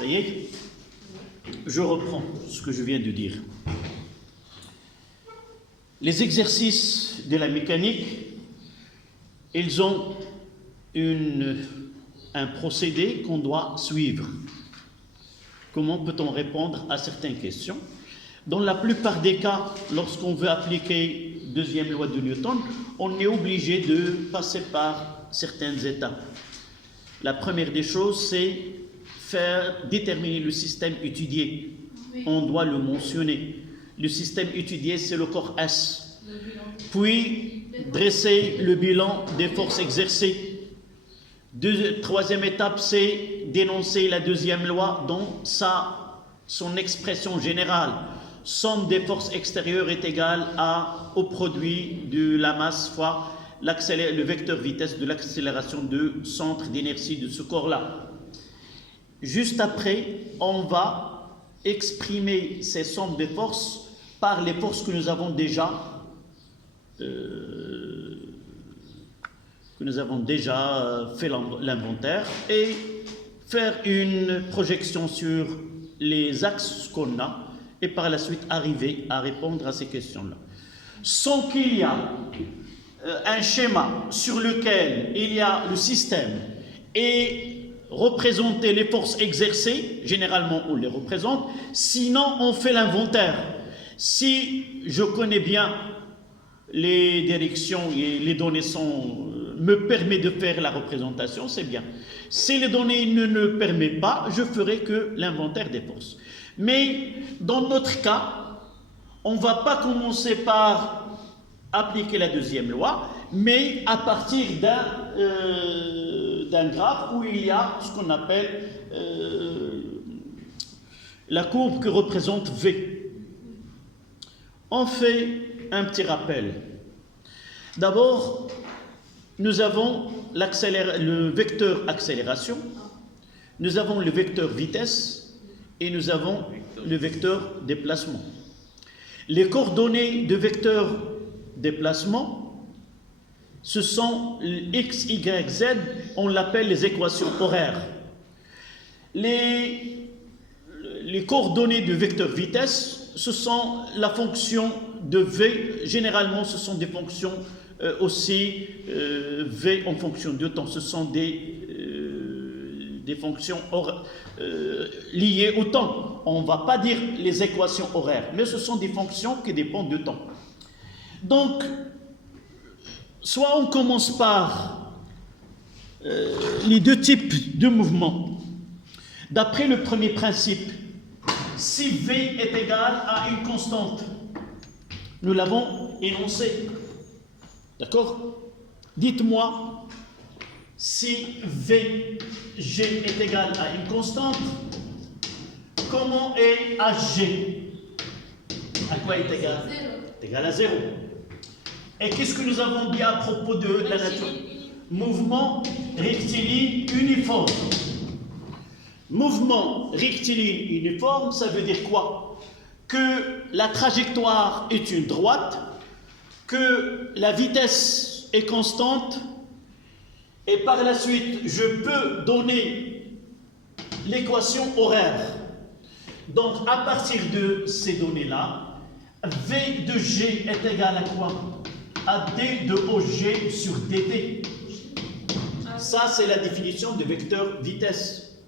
Ça y est, je reprends ce que je viens de dire. Les exercices de la mécanique, ils ont un procédé qu'on doit suivre. Comment peut-on répondre à certaines questions? Dans la plupart des cas, lorsqu'on veut appliquer deuxième loi de Newton, on est obligé de passer par certaines étapes. La première des choses, c'est déterminer le système étudié. On doit le mentionner. Le système étudié, c'est le corps S. Puis, dresser le bilan des forces exercées. Troisième étape, c'est d'énoncer la deuxième loi dans son expression générale. Somme des forces extérieures est égale au produit de la masse fois le vecteur vitesse de l'accélération de centre d'inertie de ce corps-là. Juste après, on va exprimer ces sommes de forces par les forces que nous avons déjà fait l'inventaire et faire une projection sur les axes qu'on a et par la suite arriver à répondre à ces questions-là. Sans qu'il y ait un schéma sur lequel il y a le système et représenter les forces exercées, généralement on les représente, sinon on fait l'inventaire. Si je connais bien les directions et les données me permettent de faire la représentation, c'est bien. Si les données ne me permettent pas, je ferai que l'inventaire des forces. Mais dans notre cas, on ne va pas commencer par appliquer la deuxième loi, mais à partir d'un graphe où il y a ce qu'on appelle la courbe que représente V. On fait un petit rappel. D'abord, nous avons le vecteur accélération, nous avons le vecteur vitesse et nous avons le vecteur déplacement. Les coordonnées de vecteur déplacement, ce sont x, y, z, on l'appelle les équations horaires. Les coordonnées de vecteur vitesse, ce sont la fonction de v, généralement ce sont des fonctions aussi v en fonction de temps, ce sont des fonctions liées au temps. On ne va pas dire les équations horaires, mais ce sont des fonctions qui dépendent du temps. Donc, soit on commence par les deux types de mouvements. D'après le premier principe, si V est égal à une constante, nous l'avons énoncé. D'accord? Dites-moi si VG est égal à une constante, comment est HG? À quoi est égal? C'est égal à 0. Et qu'est-ce que nous avons dit à propos de la nature? Mouvement rectiligne uniforme. Mouvement rectiligne uniforme, ça veut dire quoi? Que la trajectoire est une droite, que la vitesse est constante, et par la suite, je peux donner l'équation horaire. Donc, à partir de ces données-là, V de G est égal à quoi? À D de OG sur dt. Ça, c'est la définition de vecteur vitesse.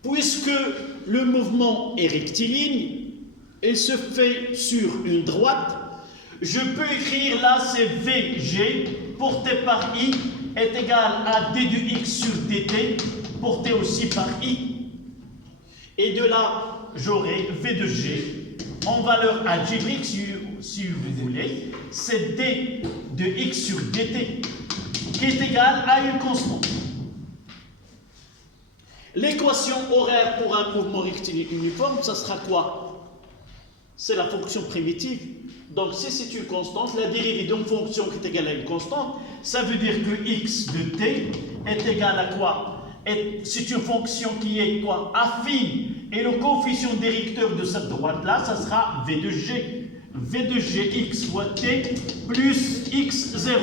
Puisque le mouvement est rectiligne, il se fait sur une droite, je peux écrire là, c'est VG, porté par I, est égal à D de X sur dt, porté aussi par I. Et de là, j'aurai V de G, en valeur algébrique, si vous voulez, c'est D de X sur dt, qui est égal à une constante. L'équation horaire pour un mouvement rectiligne uniforme, ça sera quoi? C'est la fonction primitive. Donc, si c'est une constante, la dérivée d'une fonction qui est égale à une constante, ça veut dire que x de t est égal à quoi? C'est une fonction qui est quoi? Affine. Et le coefficient directeur de cette droite-là, ça sera v de g. V de g x fois t plus x0.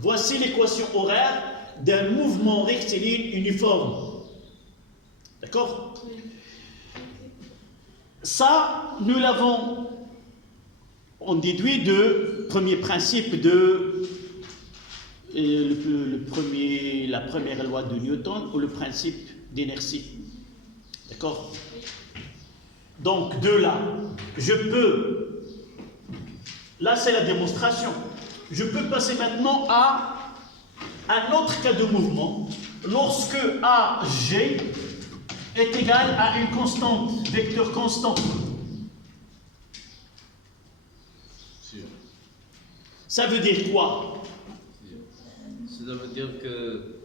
Voici l'équation horaire d'un mouvement rectiligne uniforme. D'accord? Ça, nous l'avons, on déduit de premier principe de la première loi de Newton ou le principe d'inertie. D'accord? Donc, de là, je peux, là c'est la démonstration, je peux passer maintenant à un autre cas de mouvement, lorsque AG est égal à une constante, vecteur constant. Ça veut dire quoi? Ça veut dire que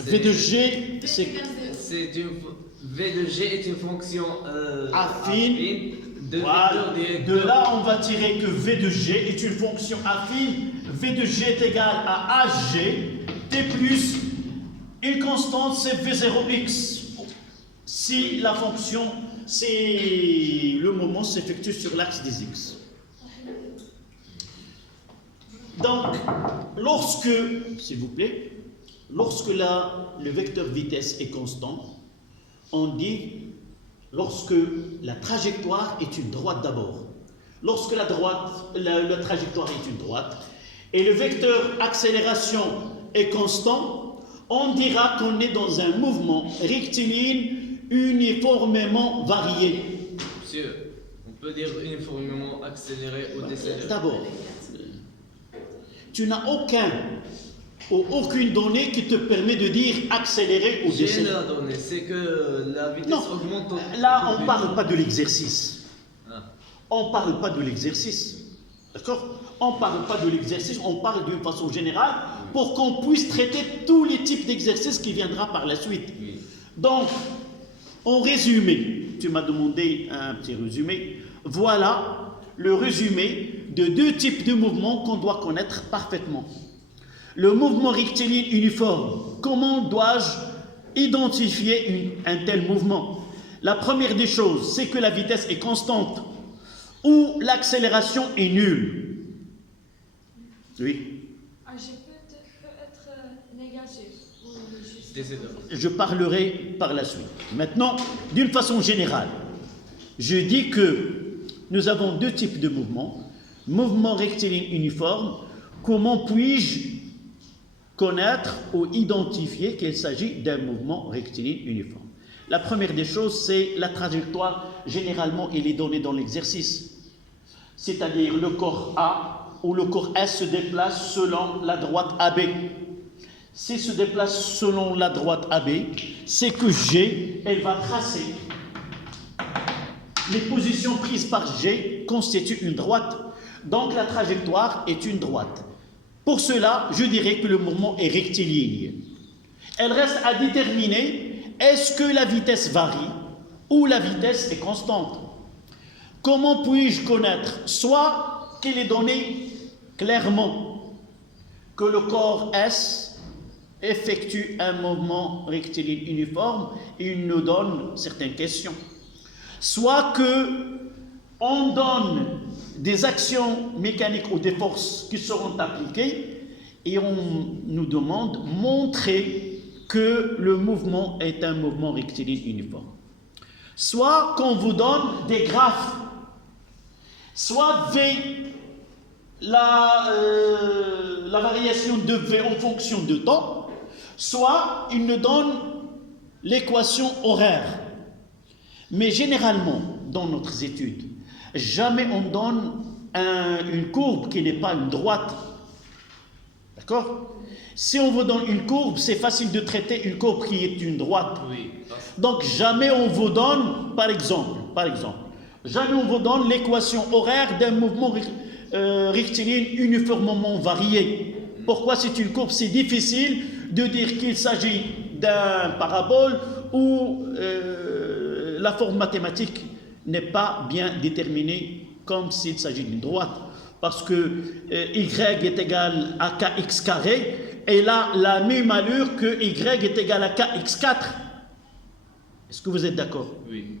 V de G, c'est V de G est une fonction affine. de Voilà. vecteur directeur. De là, on va tirer que V de G est une fonction affine. V de G est égal à AG, T plus une constante, c'est V0x. Si la fonction, c'est le moment s'effectue sur l'axe des x. Donc, lorsque, s'il vous plaît, lorsque le vecteur vitesse est constant, on dit lorsque la trajectoire est une droite d'abord. Lorsque la trajectoire est une droite et le vecteur accélération est constant, on dira qu'on est dans un mouvement rectiligne uniformément varié. Monsieur, on peut dire uniformément accéléré ou décéléré. D'abord, tu n'as aucune donnée qui te permet de dire accélérer ou J'ai décélérer. la donnée, c'est que la vitesse Non, augmente. là on ne parle pas de l'exercice. Ah. On ne parle pas de l'exercice. D'accord? On ne parle pas de l'exercice, on parle d'une façon générale pour qu'on puisse traiter tous les types d'exercices qui viendra par la suite. Oui. Donc, en résumé, tu m'as demandé un petit résumé. Voilà le résumé de deux types de mouvements qu'on doit connaître parfaitement. Le mouvement rectiligne uniforme. Comment dois-je identifier un tel mouvement? La première des choses, c'est que la vitesse est constante ou l'accélération est nulle. Oui. AG peut être négatif ou juste. Décédant. Je parlerai par la suite. Maintenant, d'une façon générale, je dis que nous avons deux types de mouvements. Mouvement rectiligne uniforme. Comment puis-je connaître ou identifier qu'il s'agit d'un mouvement rectiligne uniforme? La première des choses, c'est la trajectoire. Généralement, elle est donnée dans l'exercice. C'est-à-dire le corps A ou le corps S se déplace selon la droite AB. S'il se déplace selon la droite AB, c'est que G, elle va tracer. Les positions prises par G constituent une droite. Donc la trajectoire est une droite. Pour cela, je dirais que le mouvement est rectiligne. Elle reste à déterminer, est-ce que la vitesse varie ou la vitesse est constante? Comment puis-je connaître? Soit qu'il est donné clairement que le corps S effectue un mouvement rectiligne uniforme et il nous donne certaines questions. Soit que on donne des actions mécaniques ou des forces qui seront appliquées et on nous demande de montrer que le mouvement est un mouvement rectiligne uniforme. Soit qu'on vous donne des graphes, soit V, la variation de V en fonction de temps, soit il nous donne l'équation horaire. Mais généralement, dans notre étude, jamais on donne une courbe qui n'est pas une droite. D'accord? Si on vous donne une courbe, c'est facile de traiter une courbe qui est une droite. Oui. Donc jamais on vous donne, par exemple, jamais on vous donne l'équation horaire d'un mouvement rectiligne uniformément varié. Pourquoi c'est une courbe? C'est difficile de dire qu'il s'agit d'un parabole ou la forme mathématique n'est pas bien déterminée comme s'il s'agit d'une droite. Parce que y est égal à kx carré, et là, la même allure que y est égal à kx4. Est-ce que vous êtes d'accord? Oui.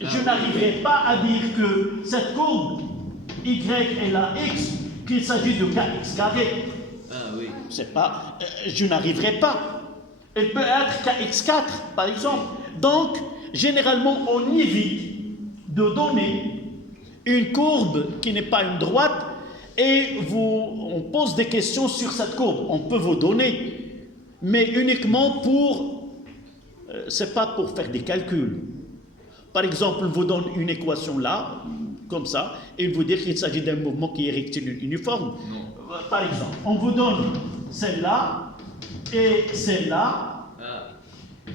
Je n'arriverai pas à dire que cette courbe y est la x, qu'il s'agit de kx carré. Ah oui. C'est pas, je n'arriverai pas. Elle peut être kx4, par exemple. Donc, généralement, on évite de donner une courbe qui n'est pas une droite et on pose des questions sur cette courbe. On peut vous donner, mais uniquement c'est pas pour faire des calculs. Par exemple, on vous donne une équation là, comme ça, et vous dit qu'il s'agit d'un mouvement qui est rectiligne uniforme. Non. Par exemple, on vous donne celle-là et celle-là,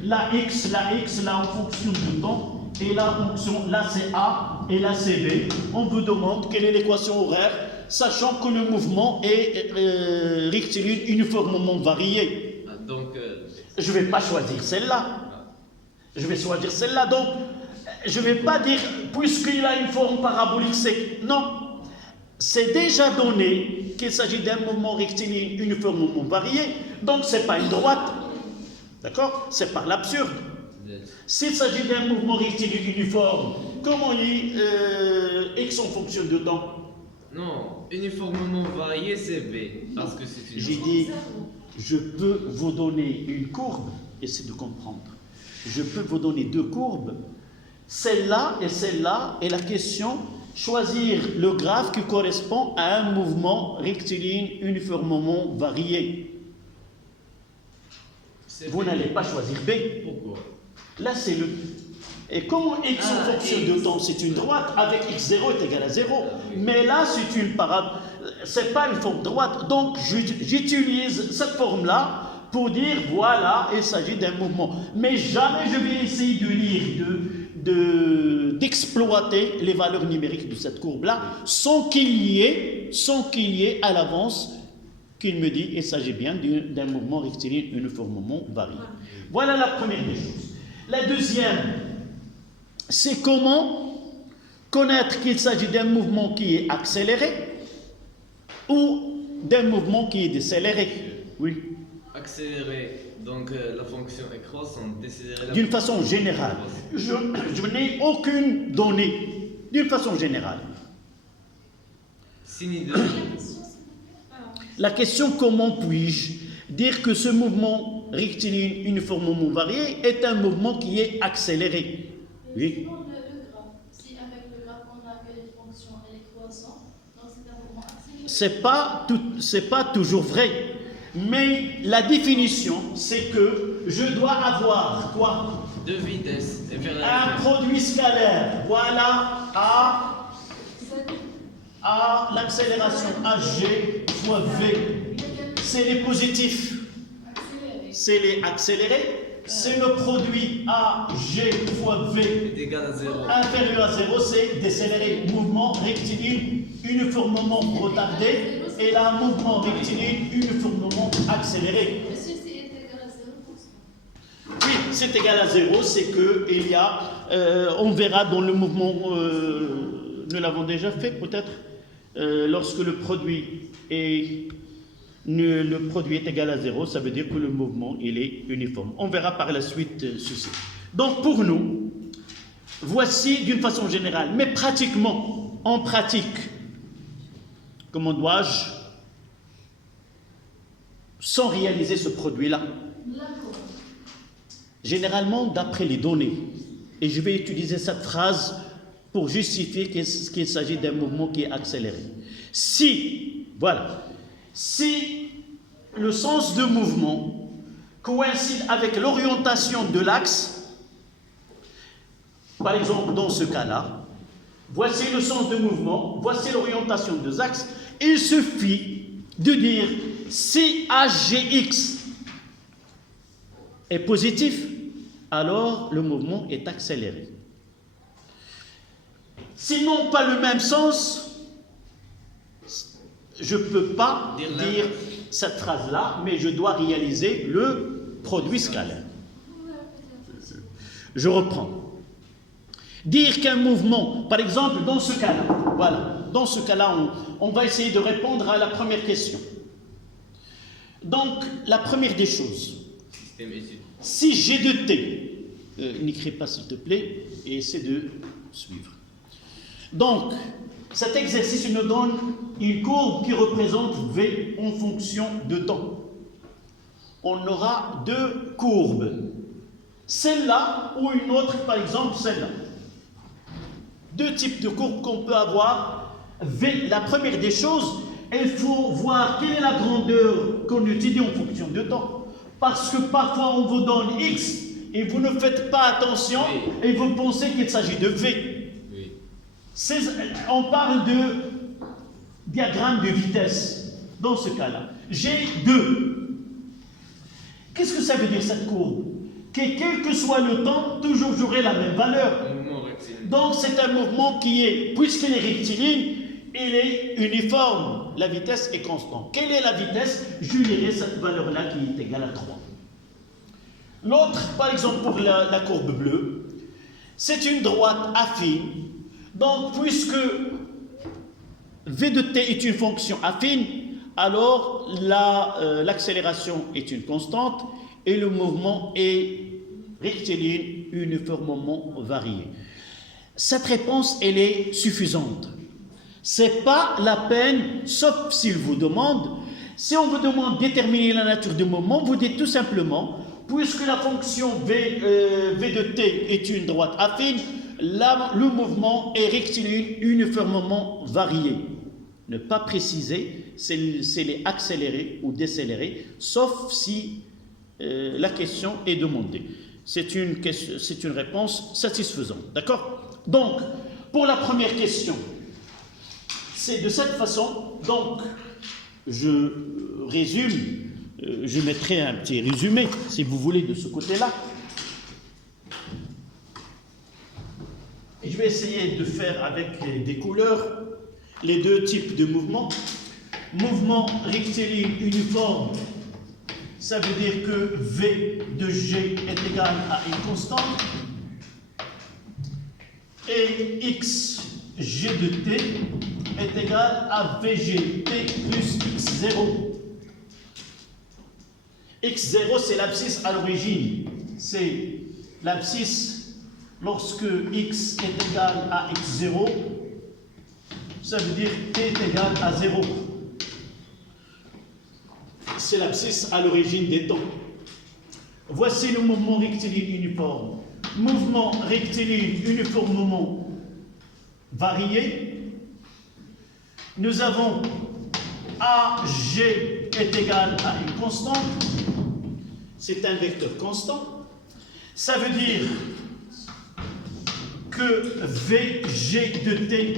la x là en fonction du temps, et là c'est A et là c'est B. On vous demande quelle est l'équation horaire, sachant que le mouvement est rectiligne uniformément varié. Donc, Je ne vais pas choisir celle-là. Je vais choisir celle-là. Donc, je ne vais pas dire, puisqu'il a une forme parabolique, c'est... Non. C'est déjà donné qu'il s'agit d'un mouvement rectiligne uniformément varié. Donc, ce n'est pas une droite. D'accord? C'est par l'absurde. S'il s'agit d'un mouvement rectiligne uniforme, comment on dit x en fonction de temps? non, uniformément varié, c'est B. Parce que c'est une. J'ai dit, je peux vous donner une courbe, essayez de comprendre. Je peux vous donner deux courbes, celle-là, et la question, choisir le graphe qui correspond à un mouvement rectiligne uniformément varié. Vous n'allez pas choisir B. Pourquoi? Là, c'est le... Et comment x en fonction de temps, c'est une droite, avec x0 est égal à 0. Mais là, c'est une parabole, c'est pas une forme droite. Donc, j'utilise cette forme-là pour dire, voilà, il s'agit d'un mouvement. Mais jamais je vais essayer de lire, d'exploiter les valeurs numériques de cette courbe-là, sans qu'il y ait à l'avance qu'il me dit, il s'agit bien d'un mouvement rectiligne uniformément varié. Voilà la première des choses. La deuxième, c'est comment connaître qu'il s'agit d'un mouvement qui est accéléré ou d'un mouvement qui est décéléré. Oui. Accéléré, donc la fonction est croissante, décéléré. D'une façon générale. Je n'ai aucune donnée. D'une façon générale. Signe de. La question, comment puis-je dire que ce mouvement rectiligne uniformément varié est un mouvement qui est accéléré? Oui. Le graphe. Si avec le graphe on a que les fonctions et les croissants, donc c'est un mouvement accéléré. C'est pas toujours vrai. Mais la définition, c'est que je dois avoir quoi? De vitesse. Un produit scalaire. Voilà A, l'accélération AG fois V. C'est les positifs. C'est les accélérés. C'est le produit AG fois V est égal à 0. inférieur à 0, c'est décéléré. Mouvement rectiligne uniformément retardé. Et là, mouvement rectiligne uniformément accéléré. Mais ceci est égal à 0 pour ça. Oui, c'est égal à 0, c'est que il y a, on verra dans le mouvement, nous l'avons déjà fait peut-être, lorsque le produit est égal à 0, ça veut dire que le mouvement il est uniforme. On verra par la suite ceci. Donc pour nous, voici d'une façon générale, mais pratiquement, en pratique, comment dois-je, sans réaliser ce produit-là? Généralement, d'après les données, et je vais utiliser cette phrase pour justifier qu'il s'agit d'un mouvement qui est accéléré. Si le sens de mouvement coïncide avec l'orientation de l'axe, par exemple dans ce cas-là, voici le sens de mouvement, voici l'orientation des axes, il suffit de dire si AGX est positif, alors le mouvement est accéléré. S'ils n'ont pas le même sens, je ne peux pas dire cette phrase-là, mais je dois réaliser le produit scalaire. Je reprends. Dire qu'un mouvement, par exemple, dans ce cas-là, voilà, dans ce cas-là, on va essayer de répondre à la première question. Donc, la première des choses, si G de T, n'écris pas s'il te plaît, et essaie de suivre. Donc, cet exercice nous donne une courbe qui représente V en fonction de temps. on aura deux courbes. Celle-là ou une autre, par exemple celle-là. Deux types de courbes qu'on peut avoir. La première des choses, il faut voir quelle est la grandeur qu'on utilise en fonction de temps. Parce que parfois on vous donne X et vous ne faites pas attention et vous pensez qu'il s'agit de V. Oui. On parle de diagramme de vitesse. Dans ce cas-là, j'ai 2. Qu'est-ce que ça veut dire cette courbe? Que quel que soit le temps, toujours j'aurai la même valeur. Un mouvement rectiligne. Donc c'est un mouvement qui est, puisqu'il est rectiligne, il est uniforme. La vitesse est constante. Quelle est la vitesse? Je lirai cette valeur-là qui est égale à 3. L'autre, par exemple pour la courbe bleue, c'est une droite affine. Donc puisque V de t est une fonction affine, alors l'accélération est une constante et le mouvement est rectiligne, uniformément varié. Cette réponse, elle est suffisante. Ce n'est pas la peine, sauf s'il vous demande, si on vous demande de déterminer la nature du mouvement, vous dites tout simplement, puisque la fonction V de t est une droite affine, le mouvement est rectiligne, uniformément varié. Ne pas préciser s'il est accéléré ou décéléré, sauf si la question est demandée. C'est une réponse satisfaisante. D'accord? Donc, pour la première question, c'est de cette façon. Donc, je résume, je mettrai un petit résumé, si vous voulez, de ce côté-là. Et je vais essayer de faire avec des couleurs les deux types de mouvements. Mouvement rectiligne uniforme, ça veut dire que V de G est égal à une constante et X G de T est égal à VG T plus X0. X0 c'est l'abscisse à l'origine, c'est l'abscisse lorsque X est égal à X0, ça veut dire T est égal à 0. C'est l'abscisse à l'origine des temps. Voici le mouvement rectiligne uniforme. Mouvement rectiligne uniformément varié. Nous avons AG est égal à une constante. C'est un vecteur constant. Ça veut dire que VG de T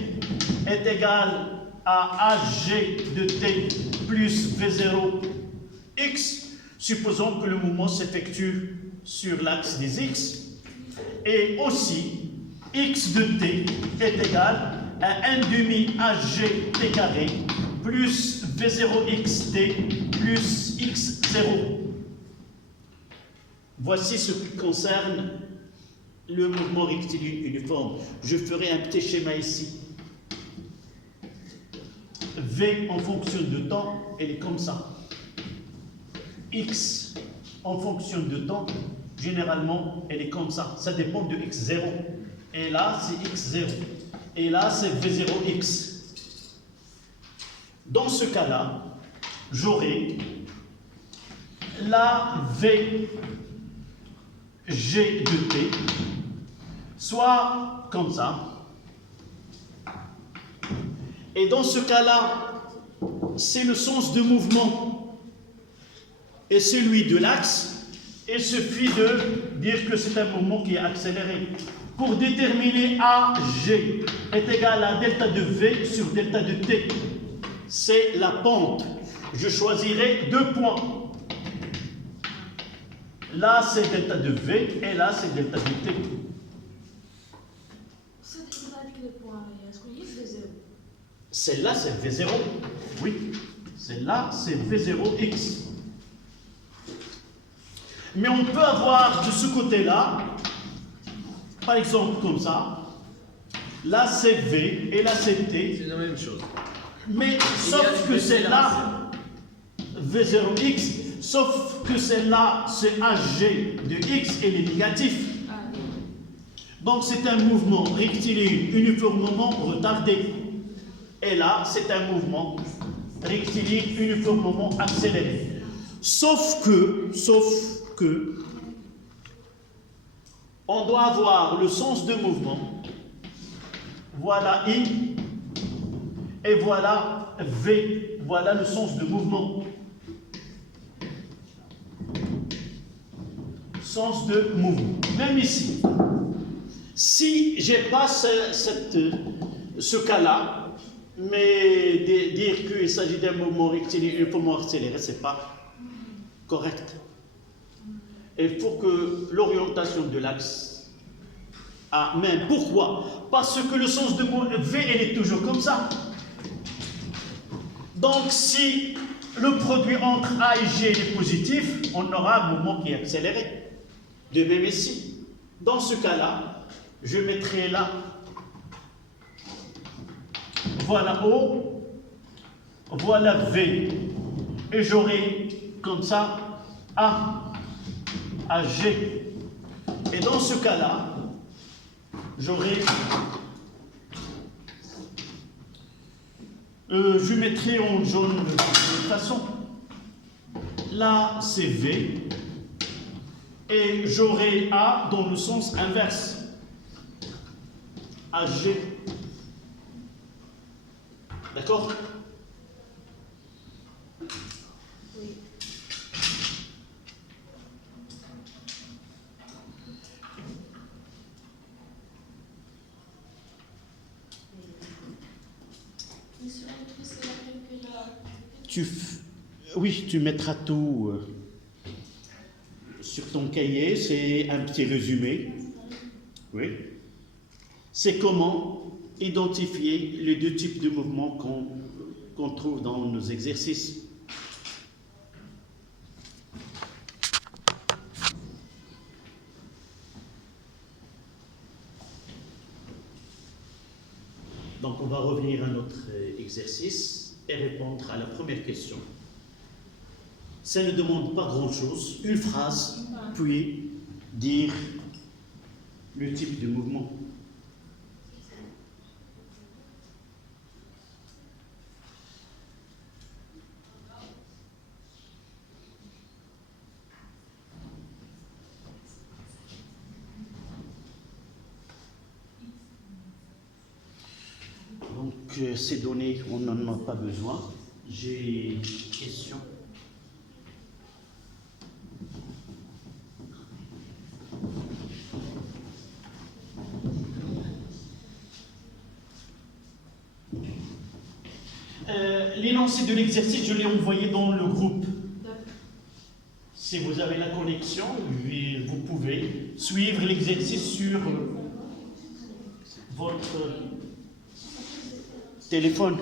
est égal à AG de T plus V0 X. Supposons que le mouvement s'effectue sur l'axe des X. Et aussi, X de T est égal à 1 demi AG T carré plus V0 XT plus X0. Voici ce qui concerne le mouvement rectiligne uniforme. Je ferai un petit schéma ici. V en fonction de temps, elle est comme ça. X en fonction de temps, généralement, elle est comme ça. Ça dépend de X0. Et là, c'est X0. Et là, c'est V0X. Dans ce cas-là, j'aurai la VG de T, soit comme ça. Et dans ce cas-là, c'est le sens de mouvement et celui de l'axe. Il suffit de dire que c'est un mouvement qui est accéléré. Pour déterminer AG est égal à delta de V sur delta de T. C'est la pente. Je choisirai 2 points. Là, c'est delta de V et là, c'est delta de T. Celle-là, c'est V0. Oui. Celle-là, c'est V0X. Mais on peut avoir de ce côté-là, par exemple comme ça, là c'est V et là c'est T. C'est la même chose. Mais sauf que celle-là, V0X, sauf que celle-là, c'est AG de X et les négatifs. Donc c'est un mouvement rectiligne uniformément retardé. Et là, c'est un mouvement rectiligne uniformément accéléré. Sauf que, on doit avoir le sens de mouvement. Voilà I et voilà V. Voilà le sens de mouvement. Sens de mouvement. Même ici. Si je n'ai pas ce cas-là, mais dire qu'il s'agit d'un mouvement rectiligne, un mouvement accéléré, ce n'est pas correct. Il faut que l'orientation de l'axe a même. Pourquoi? Parce que le sens de V, elle est toujours comme ça. Donc, si le produit entre A et G est positif, on aura un mouvement qui est accéléré. De même ici. Dans ce cas-là, je mettrai là, voilà O, voilà V, et j'aurai comme ça A à G. Et dans ce cas-là, j'aurai, je mettrai en jaune de toute façon. Là, c'est V. Et j'aurai A dans le sens inverse. AG. D'accord? Oui. Monsieur, est-ce que c'est la même que la... Oui, tu mettras tout sur ton cahier. C'est un petit résumé. Oui. C'est comment identifier les deux types de mouvements qu'on trouve dans nos exercices. Donc on va revenir à notre exercice et répondre à la première question. Ça ne demande pas grand-chose, une phrase, puis dire le type de mouvement. Donc, ces données, on n'en a pas besoin. J'ai une question. L'énoncé de l'exercice, je l'ai envoyé dans le groupe. Si vous avez la connexion, vous pouvez suivre l'exercice sur votre téléphone.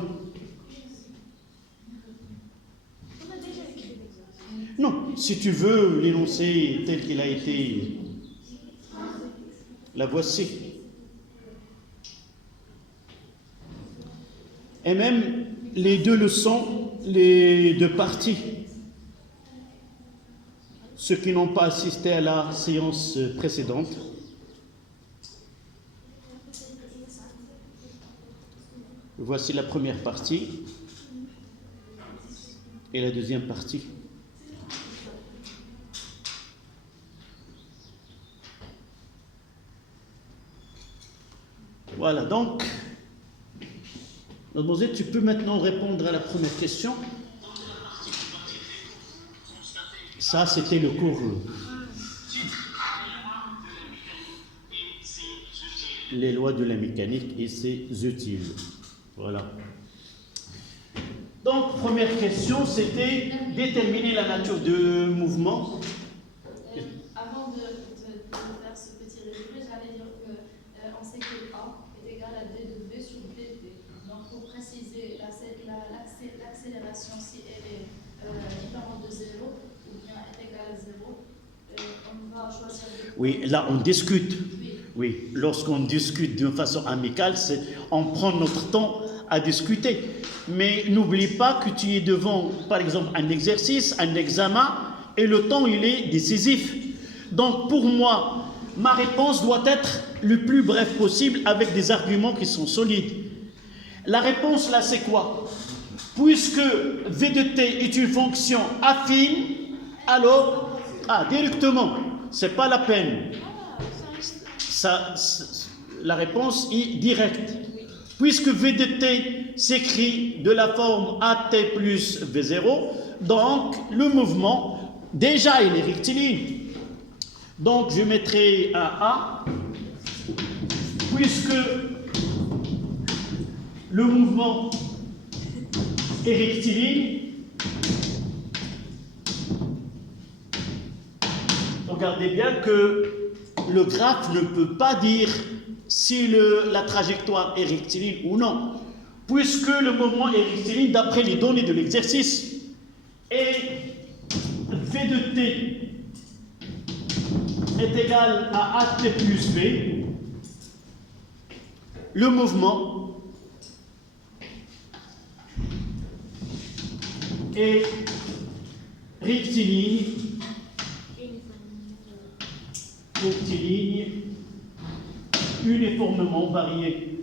Non, si tu veux l'énoncé tel qu'il a été, la voici. Et même les deux leçons, les deux parties. Ceux qui n'ont pas assisté à la séance précédente, voici la première partie et la deuxième partie. Voilà, donc, mademoiselle, tu peux maintenant répondre à la première question. Ça, c'était le cours. Les lois de la mécanique et ses utiles. Voilà. Donc, première question, c'était déterminer la nature de mouvement. Avant de faire ce petit résumé, j'allais dire qu'on sait que A est égal à D de V sur dt. Donc, pour préciser l'accélération, si elle est différente de 0 ou bien est égale à 0, on va choisir de... Oui, là, on discute. Oui. Oui, lorsqu'on discute d'une façon amicale, on prend notre temps à discuter. Mais n'oublie pas que tu es devant, par exemple, un exercice, un examen, et le temps, il est décisif. Donc, pour moi, ma réponse doit être le plus bref possible avec des arguments qui sont solides. La réponse, là, c'est quoi? Puisque V de t est une fonction affine, Alors, directement, c'est pas la peine. La réponse est directe. Puisque V de t s'écrit de la forme AT plus V0, donc le mouvement, déjà il est rectiligne. Donc je mettrai un A, puisque le mouvement est rectiligne. Regardez bien que le graphe ne peut pas dire si la trajectoire est rectiligne ou non, puisque le mouvement est rectiligne d'après les données de l'exercice. Et V de t est égal à AT plus V, le mouvement est rectiligne uniformément varié.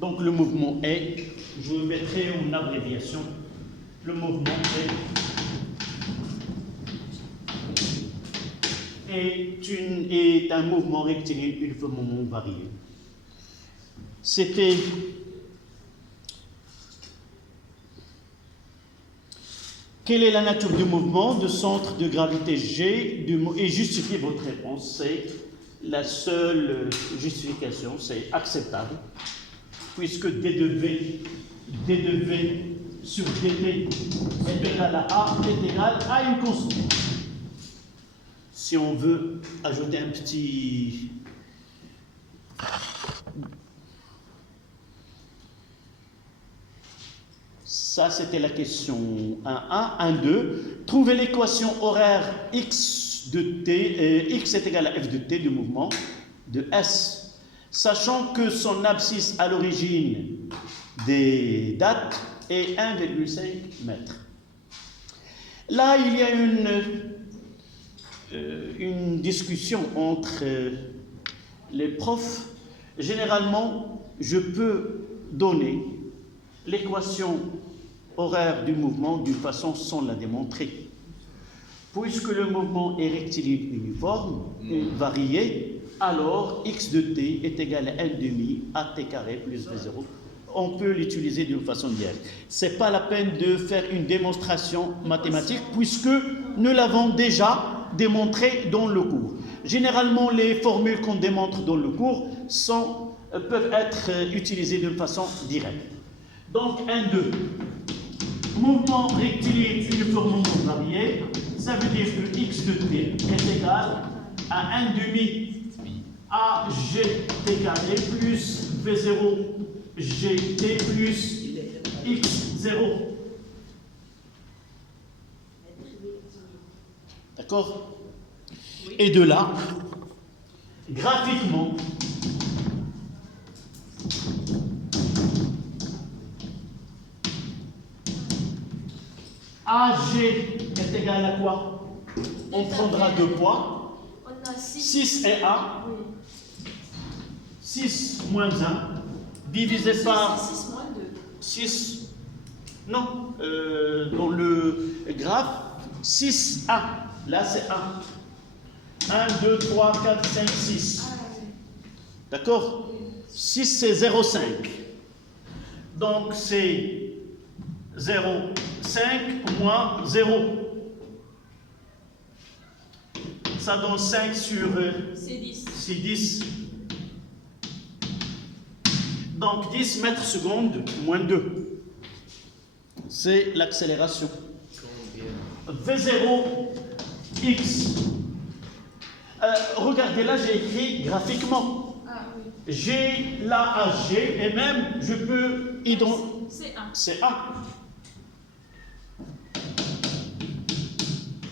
Donc le mouvement est, je mettrai une abréviation, le mouvement est un mouvement rectiligne uniformément varié. C'était quelle est la nature du mouvement de centre de gravité G et justifiez votre réponse. C'est la seule justification, c'est acceptable, puisque D de V sur dt est égal à A est égal à une constante. Si on veut ajouter un petit... Ça, c'était la question 1.1. 1.2. Trouvez l'équation horaire x de t, x est égal à f de t du mouvement de S, sachant que son abscisse à l'origine des dates est 1,5 mètres. Là, il y a une discussion entre les profs. Généralement, je peux donner l'équation horaire du mouvement d'une façon sans la démontrer. Puisque le mouvement est rectiligne uniforme, varié, alors x de t est égal à 1/2 at carré plus v0. On peut l'utiliser d'une façon directe. Ce n'est pas la peine de faire une démonstration mathématique, puisque nous l'avons déjà démontré dans le cours. Généralement, les formules qu'on démontre dans le cours peuvent être utilisées d'une façon directe. Donc, 1,2. Mouvement rectiligne uniformément varié, ça veut dire que x de t est égal à 1/2 AGT carré plus V0 GT plus X0. D'accord? Et de là, graphiquement, AG est égal à quoi? On prendra deux poids. On a 6 et A. 6 moins 1 divisé par 6 moins 2. 6. Non, dans le graphe, 6A. Là, c'est 1. 1, 2, 3, 4, 5, 6. D'accord? 6, c'est 0,5. Donc, c'est 0,5 moins 0. Ça donne 5 sur... C'est 10. c'est 10. Donc 10 mètres secondes moins 2. C'est l'accélération. V0 x. Regardez là, j'ai écrit graphiquement. Ah oui. J'ai là AG et même je peux C'est 1. c'est A.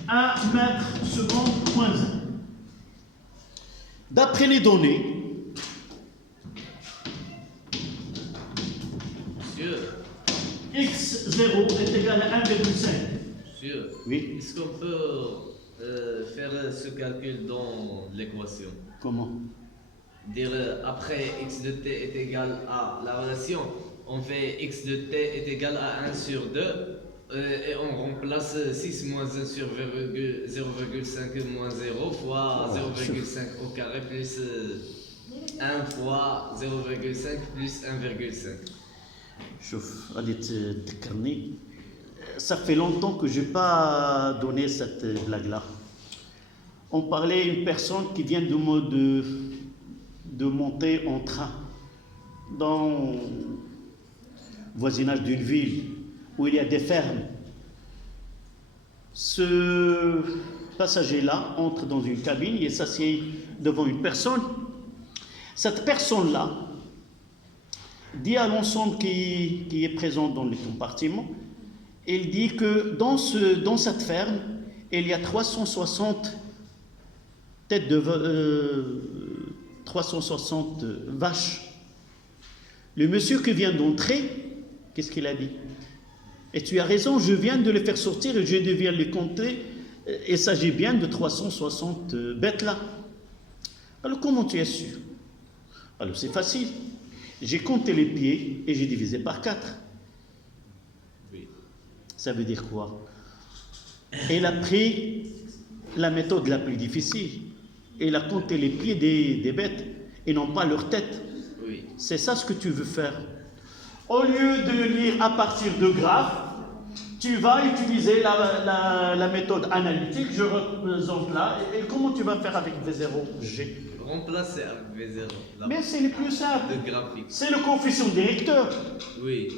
1 mètre seconde moins 1. D'après les données, x0 est égal à 1,5. Monsieur, Oui. est-ce qu'on peut faire ce calcul dans l'équation? Comment? Dire après x de t est égal à la relation, on fait x de t est égal à 1 sur 2 Et on remplace 6 moins 1 sur 0,5 moins 0 fois 0,5 au carré plus 1 fois 0,5 plus 1,5. شوف غادي تذكرني. Ça fait longtemps que je n'ai pas donné cette blague-là. On parlait d'une personne qui vient de monter en train dans le voisinage d'une ville où il y a des fermes. Ce passager-là entre dans une cabine et s'assied devant une personne. Cette personne-là dit à l'ensemble qui est présent dans le compartiment, il dit que dans cette ferme, il y a 360 têtes de 360 vaches. Le monsieur qui vient d'entrer, qu'est-ce qu'il a dit? Et tu as raison, je viens de les faire sortir et je viens les compter. Il s'agit bien de 360 bêtes là. Alors comment tu as su? Alors c'est facile. J'ai compté les pieds et j'ai divisé par 4. Oui. Ça veut dire quoi? Il a pris la méthode la plus difficile. Il a compté les pieds des bêtes et non pas leur tête. Oui. C'est ça ce que tu veux faire. Au lieu de lire à partir de graphes, tu vas utiliser la méthode analytique. Je représente là. Et comment tu vas faire avec V0, G? Remplacer avec V0. Mais c'est le plus simple. De graphique. C'est le coefficient directeur. Oui.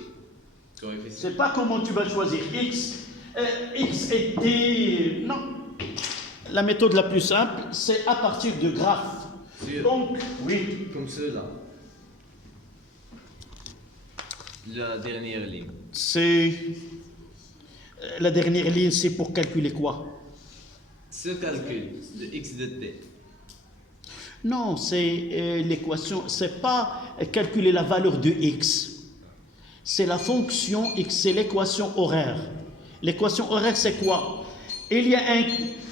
Coefficient. C'est pas comment tu vas choisir X. X et T. Non. La méthode la plus simple, c'est à partir de graphes. Sûr. Donc, oui. Comme cela. La dernière ligne. C'est. La dernière ligne, c'est pour calculer quoi? Ce calcul de x de t. Non, c'est l'équation. C'est pas calculer la valeur de X. C'est la fonction X, c'est l'équation horaire. L'équation horaire, c'est quoi? Il y a un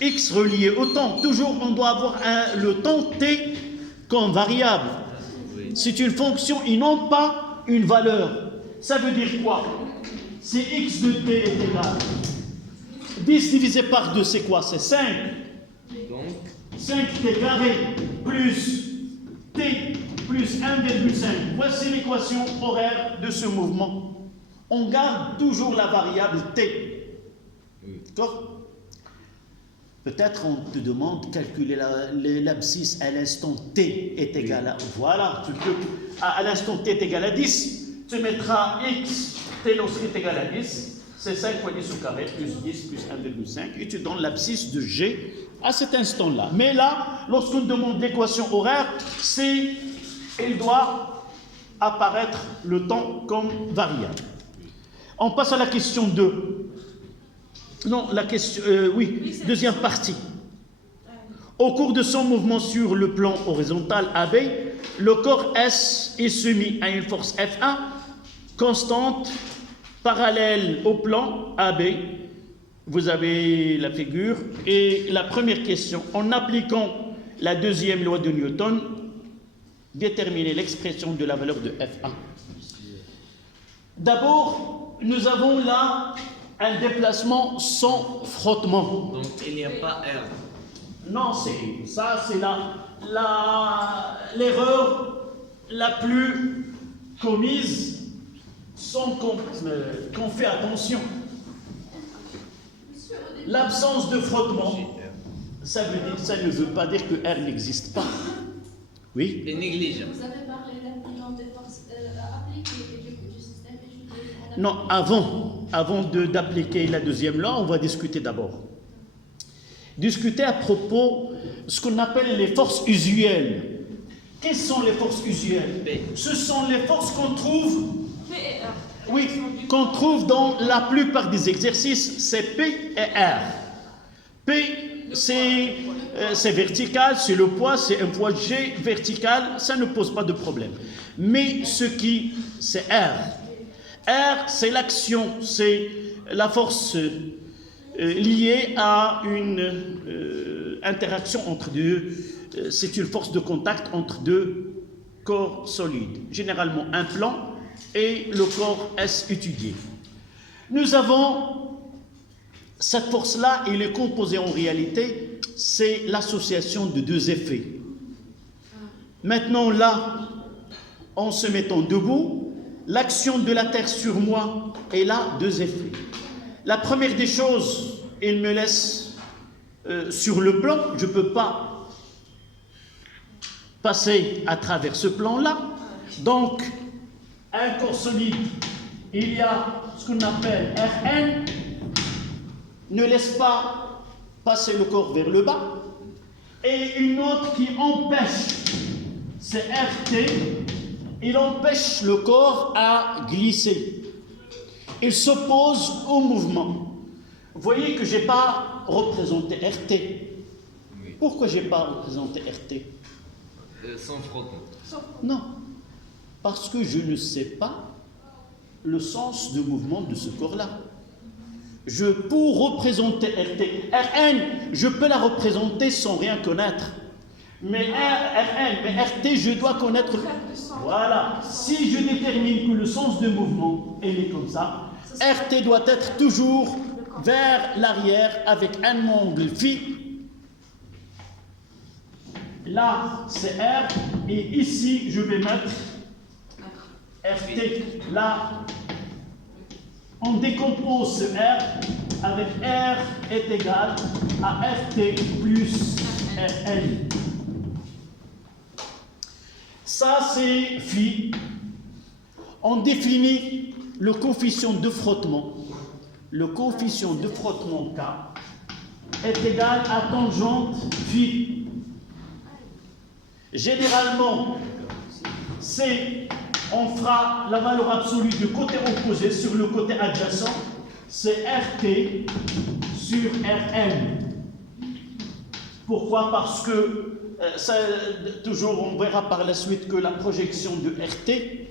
X relié au temps. Toujours, on doit avoir le temps T comme variable. Oui. C'est une fonction, ils n'ont pas une valeur. Ça veut dire quoi? Si X de T est égal. 10 divisé par 2, c'est quoi? C'est 5. Donc, 5t carré plus t plus 1,5. Voici l'équation horaire de ce mouvement. On garde toujours la variable t. oui. D'accord? Peut-être on te demande de calculer l'abscisse à l'instant t est égal à... Voilà, tu peux, à l'instant t est égal à 10, tu mettras x, t lorsqu'il est égal à 10, c'est 5 fois 10 au carré, plus 10, plus 1,5, et tu donnes l'abscisse de g à cet instant-là. Mais là, lorsqu'on demande l'équation horaire, il doit apparaître le temps comme variable. On passe à la question 2. Non, la question, oui, deuxième partie. Au cours de son mouvement sur le plan horizontal AB, le corps S est soumis à une force F1 constante parallèle au plan AB. Vous avez la figure. Et la première question, en appliquant la deuxième loi de Newton, déterminer l'expression de la valeur de F1. D'abord, nous avons là un déplacement sans frottement. Donc il n'y a pas R. Non, c'est l'erreur la plus commise sans qu'on fait attention. L'absence de frottement, ça ne veut pas dire que R n'existe pas. Oui. Et négligeable. Vous avez parlé d'imprimant des forces appliquées du système étudié. Non, avant d'appliquer la deuxième loi, on va discuter d'abord. Discuter à propos de ce qu'on appelle les forces usuelles. Quelles sont les forces usuelles? Ce sont les forces qu'on trouve, P et R. oui, qu'on trouve dans la plupart des exercices, c'est P et R. P, c'est vertical, c'est le poids, c'est un poids G vertical, ça ne pose pas de problème. Mais c'est R. R, c'est l'action, c'est la force liée à une interaction entre deux, c'est une force de contact entre deux corps solides, généralement un plan et le corps S étudié. Nous avons Cette force-là, elle est composée en réalité, c'est l'association de deux effets. Maintenant, là, en se mettant debout, l'action de la Terre sur moi, elle a deux effets. La première des choses, elle me laisse sur le plan, je ne peux pas passer à travers ce plan-là. Donc, un corps solide, il y a ce qu'on appelle Rn, ne laisse pas passer le corps vers le bas, et une autre qui empêche, c'est RT, il empêche le corps à glisser. Il s'oppose au mouvement. Vous voyez que je n'ai pas représenté RT. Pourquoi je n'ai pas représenté RT? Sans frottement. Non, parce que je ne sais pas le sens de mouvement de ce corps-là. Pour représenter RT, Rn, je peux la représenter sans rien connaître. Mais RT, je dois connaître. Voilà. Si je détermine que le sens de mouvement est comme ça, RT doit être toujours vers l'arrière avec un angle phi. Là, c'est R. Et ici, je vais mettre RT. Là, on décompose ce R avec R est égal à RT plus RL. Ça, c'est phi. On définit le coefficient de frottement. Le coefficient de frottement K est égal à tangente phi. Généralement, on fera la valeur absolue du côté opposé sur le côté adjacent, c'est RT sur Rn. Pourquoi? Parce que toujours on verra par la suite que la projection de RT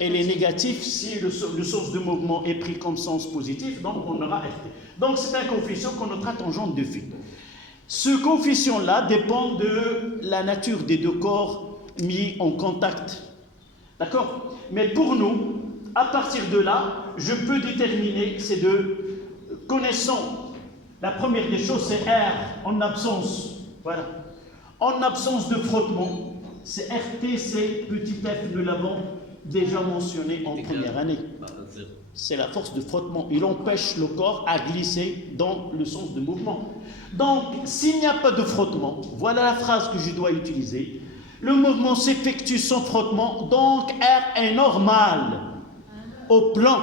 elle est négative si le sens de mouvement est pris comme sens positif, donc on aura RT. Donc c'est un coefficient qu'on notera tangente de phi. Ce coefficient-là dépend de la nature des deux corps mis en contact. D'accord? Mais pour nous, à partir de là, je peux déterminer ces deux. Connaissons, la première des choses, c'est R en absence. Voilà. En absence de frottement, c'est RT, c'est petit f, nous l'avons déjà mentionné en première année. C'est la force de frottement. Il empêche le corps à glisser dans le sens de mouvement. Donc, s'il n'y a pas de frottement, voilà la phrase que je dois utiliser. Le mouvement s'effectue sans frottement, donc R est normal au plan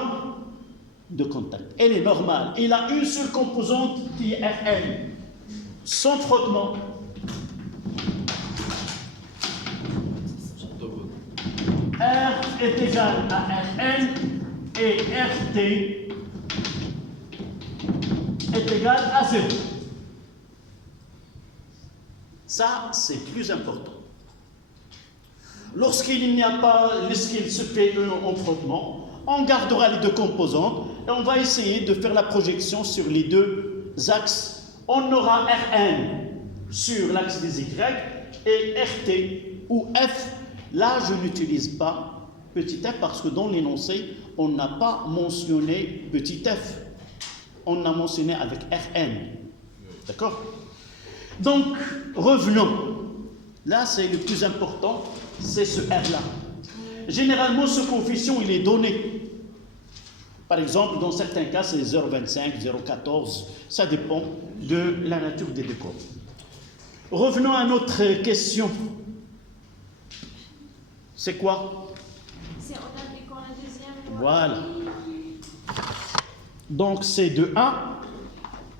de contact. Elle est normale. Il a une seule composante qui est Rn. Sans frottement, R est égal à Rn et RT est égal à 0. Ça, c'est plus important. Lorsqu'il se fait en frottement, on gardera les deux composantes et on va essayer de faire la projection sur les deux axes. On aura Rn sur l'axe des Y et RT ou F. Là, je n'utilise pas petit f parce que dans l'énoncé, on n'a pas mentionné petit f. On a mentionné avec Rn. D'accord? Donc, revenons. Là, c'est le plus important, c'est ce R-là. Généralement, ce coefficient, il est donné. Par exemple, dans certains cas, c'est 0,25, 0,14. Ça dépend de la nature des deux corps. Revenons à notre question. C'est quoi? C'est en appliquant la deuxième loi. Voilà. Donc, c'est de 1.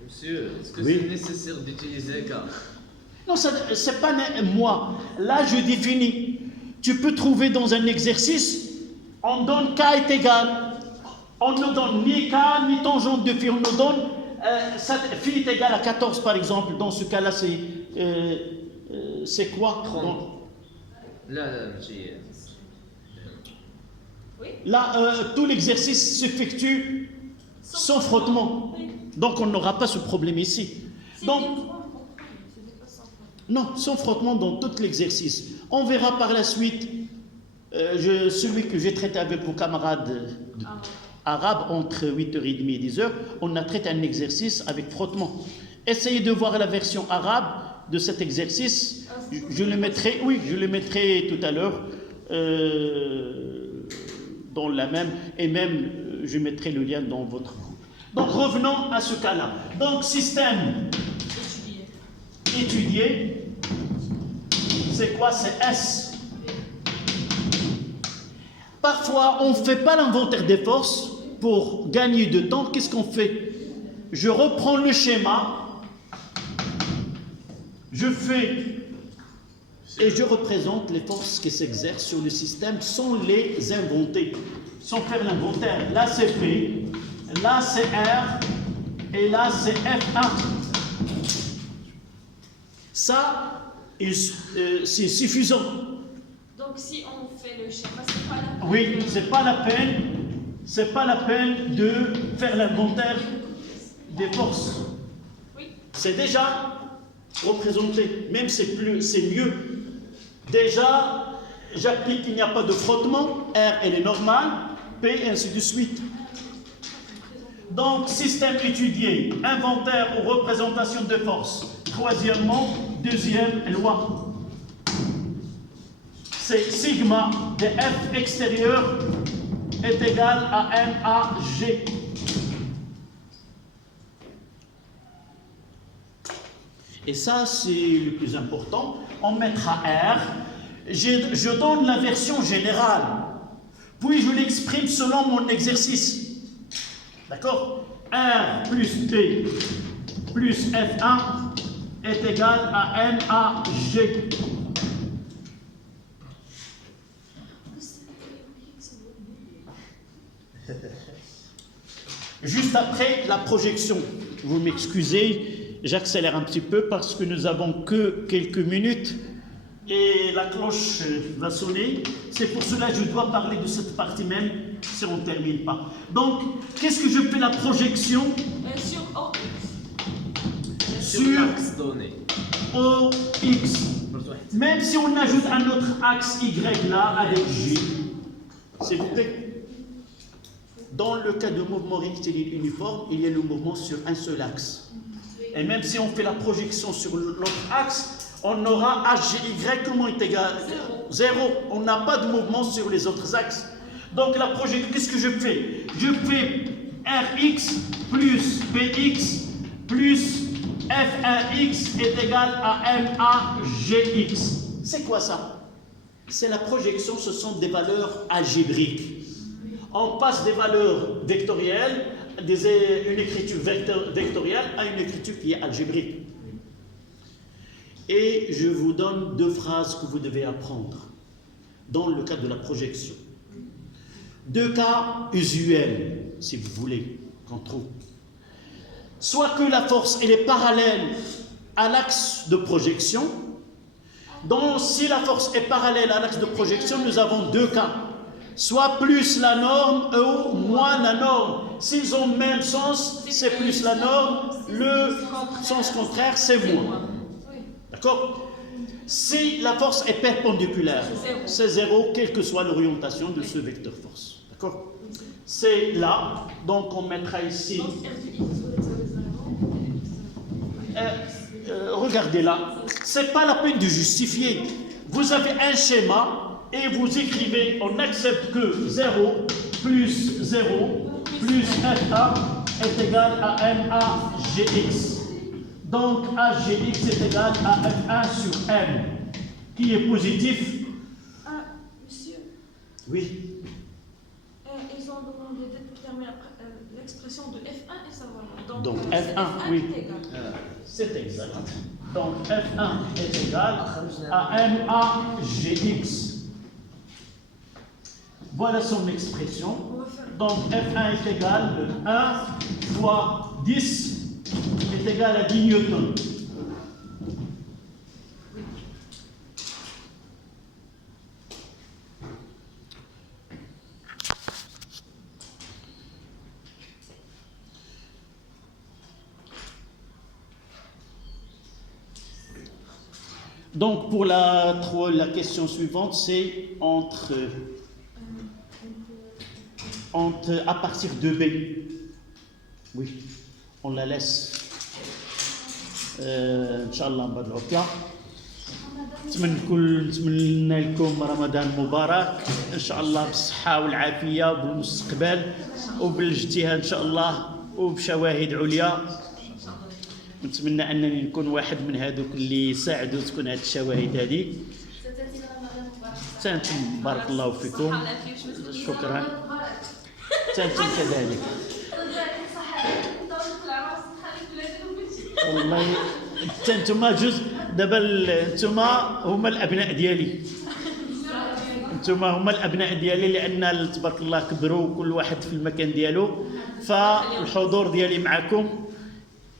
Monsieur, est-ce que Oui. c'est nécessaire d'utiliser K? Non, c'est pas moi. Là, je définis. Tu peux trouver dans un exercice, on donne K est égal. On ne donne ni K, ni tangente de phi. On nous donne phi est égal à 14, par exemple. Dans ce cas-là, c'est quoi? 30. Là, monsieur. Là, tout l'exercice s'effectue sans frottement. Donc, on n'aura pas ce problème ici. Donc, non, sans frottement dans tout l'exercice. On verra par la suite celui que j'ai traité avec vos camarades arabe entre 8h30 et 10h, on a traité un exercice avec frottement. Essayez de voir la version arabe de cet exercice. Je le mettrai, oui, je le mettrai tout à l'heure dans la même, et même je mettrai le lien dans votre groupe. Donc revenons à ce cas-là. Donc système étudié, c'est quoi? C'est S. Parfois, on ne fait pas l'inventaire des forces pour gagner de temps. Qu'est-ce qu'on fait? Je reprends le schéma, je fais et je représente les forces qui s'exercent sur le système sans les inventer, sans faire l'inventaire. Là, c'est P, là, c'est R, et là, c'est F1. Ça, c'est suffisant. Donc si on fait le schéma, c'est pas la peine. Oui, c'est pas la peine de faire l'inventaire des forces. Oui. C'est déjà représenté, même c'est mieux. Déjà, j'applique qu'il n'y a pas de frottement, R elle est normale, P et ainsi de suite. Donc, système étudié, inventaire ou représentation de forces. Troisièmement, deuxième loi. C'est sigma de F extérieur est égal à MAG. Et ça, c'est le plus important. On mettra R. Je donne la version générale. Puis je l'exprime selon mon exercice. D'accord? R plus P plus F1 est égal à MAG. Juste après la projection, vous m'excusez, j'accélère un petit peu parce que nous avons que quelques minutes et la cloche va sonner. C'est pour cela que je dois parler de cette partie même si on ne termine pas. Donc, qu'est-ce que je fais la projection Sur OX. sur l'axe donné. OX. Même si on ajoute un autre axe Y là avec J, s'il vous plaît. Dans le cas de mouvement rectiligne uniforme, il y a le mouvement sur un seul axe. Et même si on fait la projection sur l'autre axe, on aura HGY, comment est égal? 0. On n'a pas de mouvement sur les autres axes. Donc la projection, qu'est-ce que je fais? Je fais Rx plus Px plus F1x est égal à MAGX. C'est quoi ça? C'est la projection, ce sont des valeurs algébriques. On passe des valeurs vectorielles, une écriture vectorielle à une écriture qui est algébrique. Et je vous donne deux phrases que vous devez apprendre dans le cas de la projection. Deux cas usuels, si vous voulez, qu'on trouve. Soit que la force elle est parallèle à l'axe de projection. Donc, si la force est parallèle à l'axe de projection, nous avons deux cas. Soit plus la norme ou moins la norme. S'ils ont le même sens, c'est plus la norme. Le sens contraire, c'est moins. D'accord? Si la force est perpendiculaire, c'est 0, quelle que soit l'orientation de ce vecteur force. D'accord? C'est là, donc on mettra ici. Regardez là, c'est pas la peine de justifier. Vous avez un schéma et vous écrivez, on accepte que 0 plus 0 plus FA est égal à MAGX. Donc AGX est égal à F1 sur M, qui est positif. Monsieur, Oui. ils ont demandé de déterminer l'expression de F1 et savoir. Donc F1, oui. Est égal. C'est exact. Donc F1 est égal à MAGX. Voilà son expression. Donc F1 est égal à 1 fois 10 est égal à 10 newtons. Donc pour la question suivante, c'est entre à partir de B. Oui, on la laisse. ان شاء الله من بعد العطله. نتمنى لكم رمضان مبارك ان شاء الله بالصحه والعافيه وبالمستقبل وبالاجتهاد ان شاء الله وبشواهد عليا. نتمنى انني نكون واحد من هذوك اللي ساعدوا تكون هذه الشواهد هذه. تانتم بارك الله فيكم. شكرا. تانتم كذلك. والله انتم جزء دابا انتم هما الابناء ديالي. انتم هما الابناء ديالي لان تبارك الله كبروا كل واحد في المكان ديالو. فالحضور ديالي معكم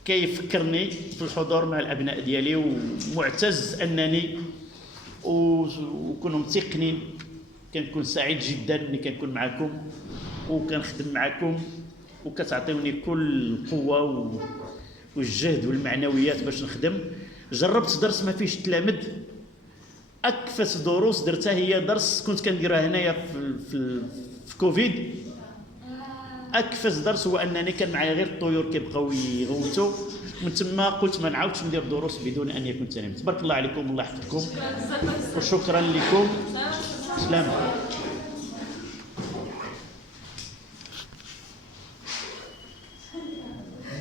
كيفكرني في الحضور مع الابناء ديالي ومعتز انني وكونوا متيقنين. كنكون سعيد جدا اني كنكون معكم وكنخدم معكم وكتعطيوني كل القوه والجهد والمعنويات باش نخدم. جربت درس ما فيش تلامذ. اكفس دروس درتها هي درس كنت كنديرها هنايا في كوفيد. اكفس درس هو انني كان معايا غير الطيور كيبقاو يغوتوا. من تما قلت ما نعاودش ندير دروس بدون ان يكون تلاميذ. تبارك الله عليكم الله يحفظكم وشكرا لكم. سلام.